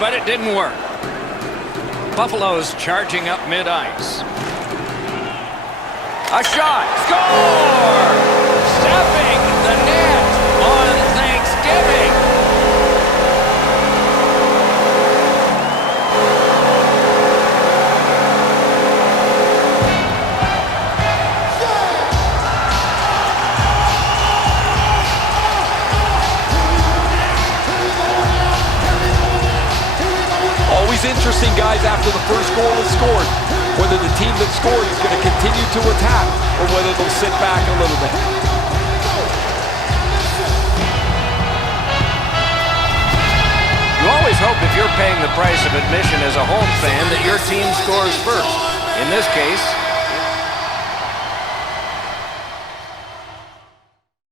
but it didn't work. Buffalo's charging up mid-ice. A shot. Score! Stuffing the net on Thanksgiving. Always interesting, guys, after the first goal is scored, whether the team that scored is going to continue to attack or whether they'll sit back a little bit. You always hope if you're paying the price of admission as a home fan that your team scores first. In this case,